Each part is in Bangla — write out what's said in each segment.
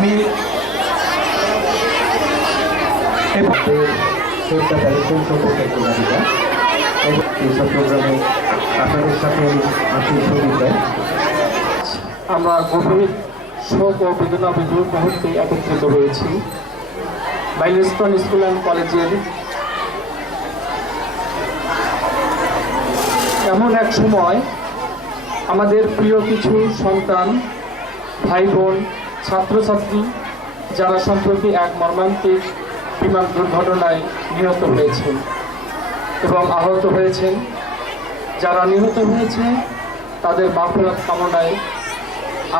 আমি আমরা গভীর শোক ও বেদনা বিদুর মুহূর্তে একত্রিত হয়েছি। মাইলস্টোন স্কুল অ্যান্ড কলেজের এমন এক সময় আমাদের প্রিয় কিছু সন্তান, ভাই বোন ছাত্রছাত্রী যারা সম্প্রতি এক মর্মান্তিক বিমান দুর্ঘটনায় নিহত হয়েছেন এবং আহত হয়েছেন, যারা নিহত হয়েছে, তাদের মাফরাত কামনায়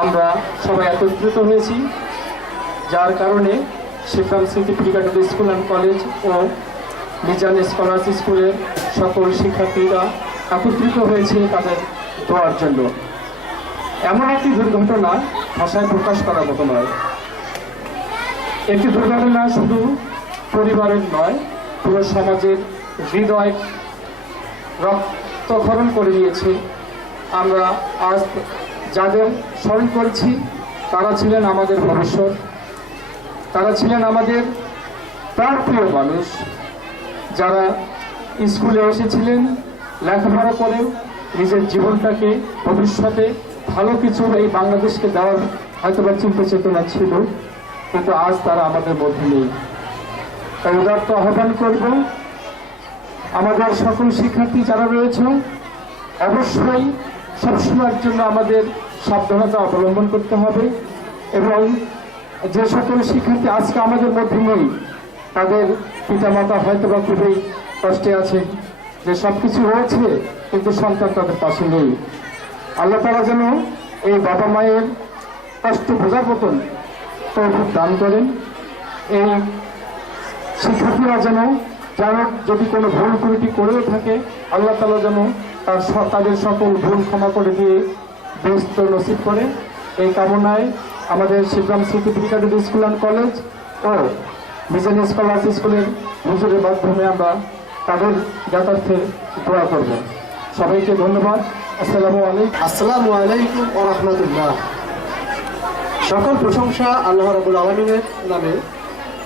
আমরা সবাই একত্রিত হয়েছি, যার কারণে শিবরাম স্মৃতি প্রিকাটেড স্কুল অ্যান্ড কলেজ ও মিজান স্কলার্স স্কুলের সকল শিক্ষার্থীরা একত্রিত হয়েছে তাদের দোয়ার জন্য। এমন একটি দুর্ঘটনা ভাষায় প্রকাশ করার মতো নয়। একটি দুর্ঘটনা শুধু পরিবারের নয়, পুরো সমাজের হৃদয় রক্তক্ষরণ করে দিয়েছে আমরা আজ যাদের স্মরণ করেছি, তারা ছিলেন আমাদের ভবিষ্যৎ। তারা ছিলেন আমাদের প্রাণপ্রিয় মানুষ। যারা স্কুলে এসেছিলেন, লেখাপড়া করে নিজের জীবনটাকে ভবিষ্যতে ভালো কিছু এই বাংলাদেশকে দেওয়ার হয়তো বা চিন্তা চেতনা ছিল, কিন্তু আজ তারা আমাদের মধ্যে নেই। তাই উদার্ত আহ্বান করব, আমাদের সকল শিক্ষার্থী যারা রয়েছে, অবশ্যই সবসময়ের জন্য আমাদের সাবধানতা অবলম্বন করতে হবে এবং যে সকল শিক্ষার্থী আজকে আমাদের মধ্যে নেই, তাদের পিতামাতা হয়তো বা খুবই কষ্টে আছে, যে সব কিছু রয়েছে, কিন্তু সন্তান তাদের পাশে নেই। আল্লাহ তারা যেন এই বাবা মায়ের কষ্ট বোঝার মতন তৌফিক দান করেন। এই শিক্ষার্থীরা যেন যারা যদি কোনো ভুল ত্রুটি করেও থাকে, আল্লাহ তালা যেন তার তাদের সকল ভুল ক্ষমা করে দিয়ে ব্যস্ত নসিব করে। এই কামনায় আমাদের Shibram brigade school and college O mission scholars স্কুলের হুজুরের মাধ্যমে আমরা তাদের যাতার্থে দোয়া করব। সবাইকে ধন্যবাদ। আসসালামু আলাইকুম। আসসালামু আলাইকুম ও রহমতুল্লাহ। সকল প্রশংসা আল্লাহ রাবুল আলমিনের নামে।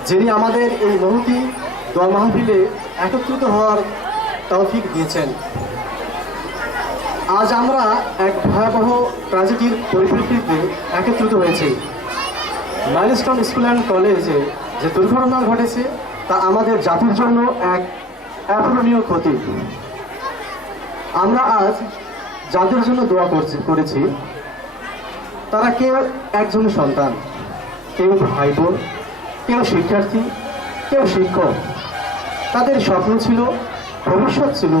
যিনি আমাদের এই মহতি দোয়া মাহফিলে একত্রিত হওয়ার তৌফিক দিয়েছেন। আজ আমরা এক ভয়াবহ ট্র্যাজেডির পরিপ্রেক্ষিতে একত্রিত হয়েছি। মাইলস্টোন স্কুল অ্যান্ড কলেজে যে দুর্ঘটনা ঘটেছে তা আমাদের জাতির জন্য এক অপূরণীয় ক্ষতি। আমরা আজ যাদের জন্য দোয়া করছি করেছি, তারা কেউ একজন সন্তান, কেউ ভাই বোন, কেউ শিক্ষার্থী, কেউ শিক্ষক। তাদের স্বপ্ন ছিল, ভবিষ্যৎ ছিল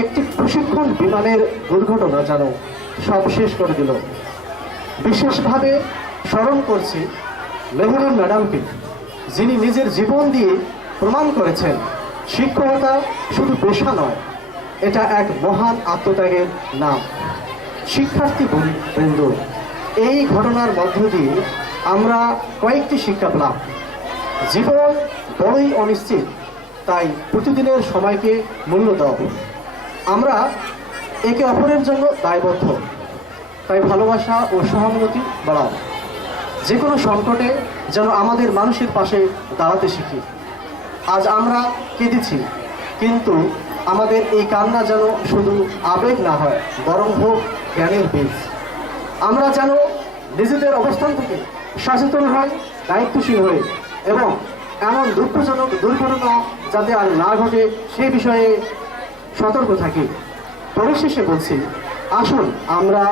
একটি প্রশিক্ষণ বিমানের দুর্ঘটনা যেন সব শেষ করে দিল। বিশেষভাবে স্মরণ করছি মেহরুন ম্যাডামকে, যিনি নিজের জীবন দিয়ে প্রমাণ করেছেন, শিক্ষকতা শুধু পেশা নয় এটা এক মহান আত্মত্যাগের নাম। শিক্ষার্থী বৃন্দ এই ঘটনার মধ্য দিয়ে আমরা কয়েকটি শিক্ষা পেলাম। জীবন বড়ই অনিশ্চিত, তাই প্রতিদিনের সময়কে মূল্য দাও আমরা একে অপরের জন্য দায়বদ্ধ, তাই ভালোবাসা ও সহানুভূতি বাড়াও। যে কোনো সংকটে যেন আমাদের মানুষের পাশে দাঁড়াতে শিখি। আজ আমরা কেঁদেছি, কিন্তু আমাদের এই কান্না যেন শুধু আবেগ না হয়, বরং হোক জ্ঞানের বীজ। আমরা যেন নিজেদের অবস্থান থেকে সচেতন হই, দায়িত্বশীল হই, এবং এমন দুঃখজনক দুর্ঘটনা যাতে আর না ঘটে সেই বিষয়ে সতর্ক থাকি। পরিশেষে বলছি, আসুন আমরা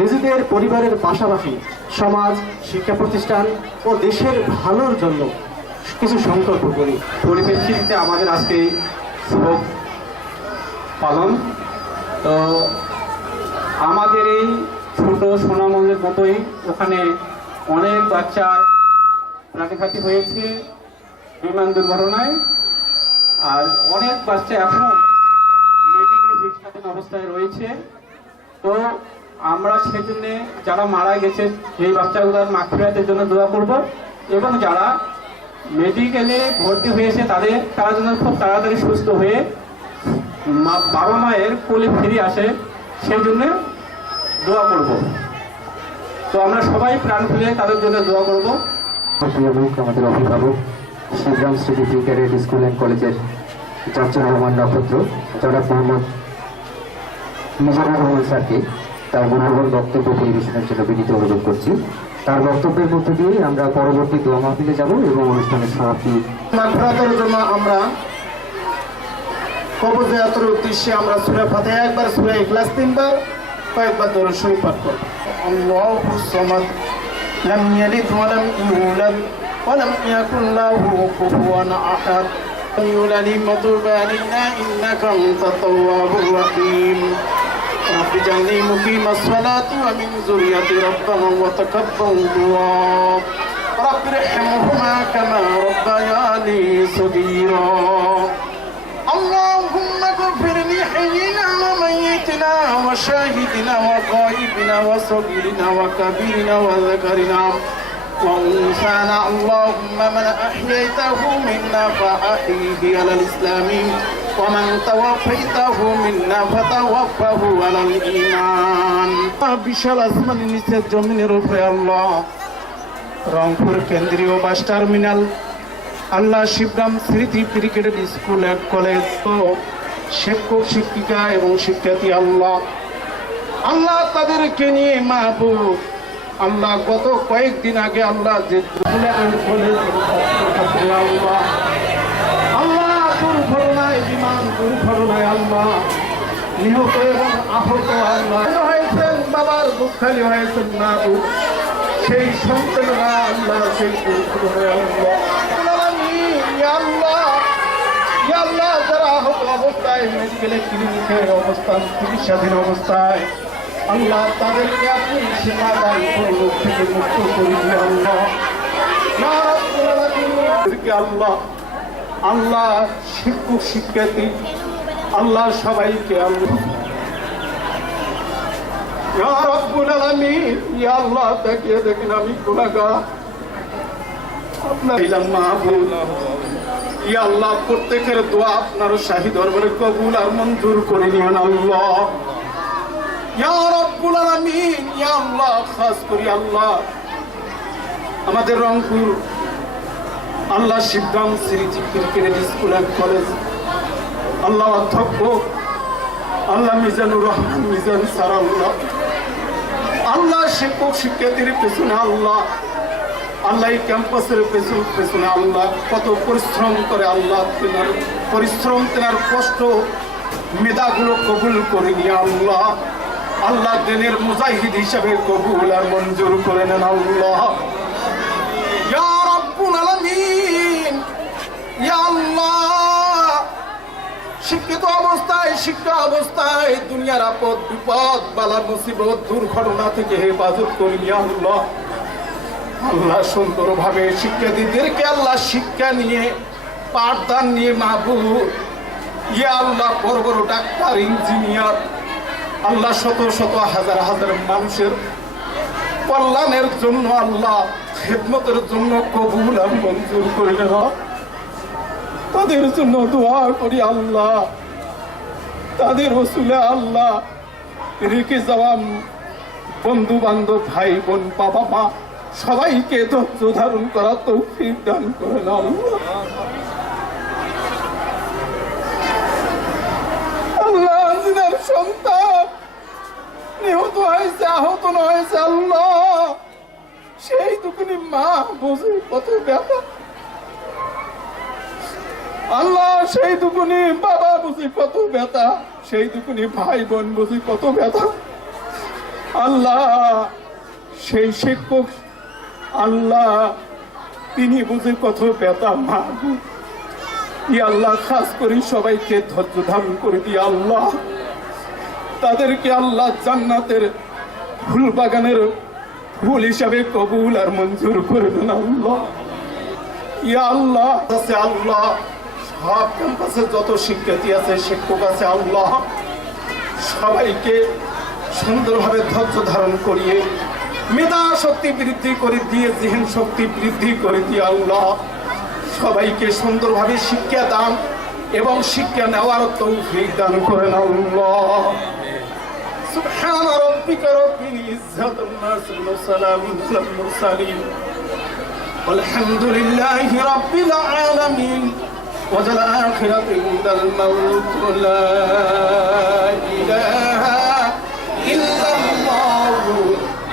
নিজেদের পরিবারের পাশাপাশি সমাজ, শিক্ষা প্রতিষ্ঠান ও দেশের ভালোর জন্য কিছু সংকল্প করি। পরিপ্রেক্ষিতে আমাদের আজকে শোক পালন। তো আমাদের এই ছোট সোনামন্দির মতোই ওখানে অনেক বাচ্চা প্রাণীঘাতী হয়েছে বিমান দুর্ঘটনায়। আর অনেক বাচ্চা এখনও মেডিকেল চিকিৎসাধীন অবস্থায় রয়েছে। তো আমরা সেজন্য যারা মারা গেছে, সেই বাচ্চাগুলোর মাখফিরাতের জন্য দোয়া করব এবং যারা মেডিকেলে ভর্তি হয়েছে, তাদের, তারা যেন খুব তাড়াতাড়ি সুস্থ হয়ে মা- বাবা মায়ের কোলে ফিরে আসে সেই জন্য দোয়া করব। তো আমরা সবাই প্রাণ খুলে তাদের জন্য দোয়া করব। আমাদের অভিভাবক শিবরাম স্মৃতি ক্যাডেট স্কুল অ্যান্ড কলেজের চর্চা রহমান নক্ষত্র জনাব মোহাম্মদ মিজানুর রহমান স্যারকে তার মূল্যবান বক্তব্য পরিবেশনের জন্য বিনীত অনুরোধ করছি। তার বক্তব্যের মধ্যে দিয়ে আমরা পরবর্তী দোয়া মাহফিলে যাব এবং অনুষ্ঠানের সমাপ্তি জন্য আমরা কবর জিয়ারতের উদ্দেশ্যে আমরা সূরা ফাতিহা একবার সূরা ইখলাস তিনবার কয়েকবার দরুদ শরীফ পাঠ করব আল্লাহু সামাদ লাম ইয়ালিদ ওয়া লাম ইউলাদ ওয়া লাম ইয়াকুল লাহু কুফুয়ান আহাদ يولد وتب علينا إنك أنت التواب الرحيم رب اجعلني مقيم الصلاة ومن ذريتي ربنا وتقبل دعاء رب ارحمهما كما ربياني صغيرا اللهم اغفر لحينا وميتنا وشاهدنا وغائبنا وصغيرنا وكبيرنا وذكرنا وانسانا اللهم من احييته منا فاحيه على الاسلام ومن توفيته منا فتوفه على الايمان বিশাল আসমানের নিচে জমিনের উপরে আল্লাহ রংপুর কেন্দ্রীয় bus terminal Allah Shibram Smriti cricket school and college শিক্ষক, শিক্ষিকা এবং শিক্ষার্থী আল্লাহ। আল্লাহ তাদেরকে নিয়ে মাহবুব। আল্লাহ গত কয়েকদিন আগে আল্লাহ যে আল্লাহ। আল্লাহ দুর্ঘটনায়, বিমান দুর্ঘটনায় আল্লাহ। নিহত এবং আহত আল্লাহ। হয়েছেন বাবার দুঃখালী হয়েছেন না সেই সন্তানরা আল্লাহ সেই দুর্ঘটনায় আল্লাহ। আল্লাহ যারা আহত অবস্থায় মেডিকেলে ক্লিনিকে অবস্থান, চিকিৎসাধীন অবস্থায়, আল্লাহ তাদেরকে আপনি সেবা দান রোগ থেকে মুক্ত করে আল্লাহ। আল্লাহ আল্লাহ শিক্ষক, শিক্ষার্থী, আল্লাহ সবাইকে আল্লাহ। তাকিয়ে দেখেন আমি গুনাহগার। আপনার মাহবুব। ইয়া আল্লাহ, প্রত্যেকের দোয়া আপনার শাহী দরবারে কবুল আর মঞ্জুর করে আল্লাহ। আমাদের Rangpur Allah Shibram Smriti cricket school and college. Allah অধ্যক্ষ, আল্লাহ মিজানুর রহমান, মিজান স্যার আল্লাহ। আল্লাহ শিক্ষক শিক্ষার্থীর পেছনে আল্লাহ। আল্লাহ ক্যাম্পাসের পেছনে আল্লাহ, কত পরিশ্রম করে আল্লাহ তেনার, পরিশ্রম তেনার কষ্ট মেধাগুলো কবুল করে নিয়ে আল্লাহ। আল্লাহ দিনের মুজাহিদ হিসাবে কবুল আর মঞ্জুর করে নেন আল্লাহ। শিক্ষিত অবস্থায় শিক্ষা অবস্থায় দুনিয়ার আপদ বিপদ, বালা মুসিবত, দুর্ঘটনা থেকে হেফাজত করি আল্লাহ। আল্লাহ সুন্দরভাবে শিক্ষার্থীদেরকে আল্লাহ শিক্ষা নিয়ে, পাঠদান নিয়ে মাহবুব। ইয়া আল্লাহ, বড় বড় ডাক্তার, ইঞ্জিনিয়ার। আল্লাহ শত শত হাজার হাজার মানুষের কল্যাণের জন্য আল্লাহ, খেদমতের জন্য কবুল আর মঞ্জুর করে নেওয়া। তাদের জন্য দোয়া করি আল্লাহ। তাদের রসুলে আল্লাহ, রেখে যাওয়া বন্ধু বান্ধব ভাই বোন বাবা মা সবাইকে ধৈর্য ধারণ করা তৌফিক দান করেন আল্লাহ সন্তান, নিহত হয়েছে, আহত হয়েছে আল্লাহ। সেই দুকুনি মা বুঝে কত ব্যথা। আল্লাহ সেই দুকুনি বাবা বুঝি কত ব্যথা, সেই দুকুনি ভাই বোন বুঝি কত ব্যথা। আল্লাহ সেই শিক্ষক আল্লাহ, তিনি বুঝি কত ব্যথা, মা ই আল্লাহ, খাস করি সবাইকে ধৈর্য ধারণ করে দিয়ে আল্লাহ। তাদেরকে আল্লাহ জান্নাতের ফুল বাগানের ফুল হিসাবে কবুল আর মঞ্জুর করে দেন আল্লাহ। ইয়া আল্লাহ, আছে আল্লাহ। সব ক্যাম্পাসে যত শিক্ষার্থী আছে, শিক্ষক আছে, আল্লাহ। সবাইকে সুন্দরভাবে ধৈর্য ধারণ করিয়ে মেধা শক্তি বৃদ্ধি করে দিয়ে জেহেন শক্তি বৃদ্ধি করে দিয়ে আল্লাহ সবাইকে সুন্দরভাবে শিক্ষা দান এবং শিক্ষা নেওয়ার তৌফিক দান করেন আল্লাহ سبحان ربك رب العزة عما يصفون وسلام على المرسلين والحمد لله رب العالمين وفي الآخرة عند الموت لا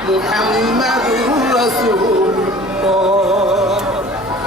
محمد رسول الله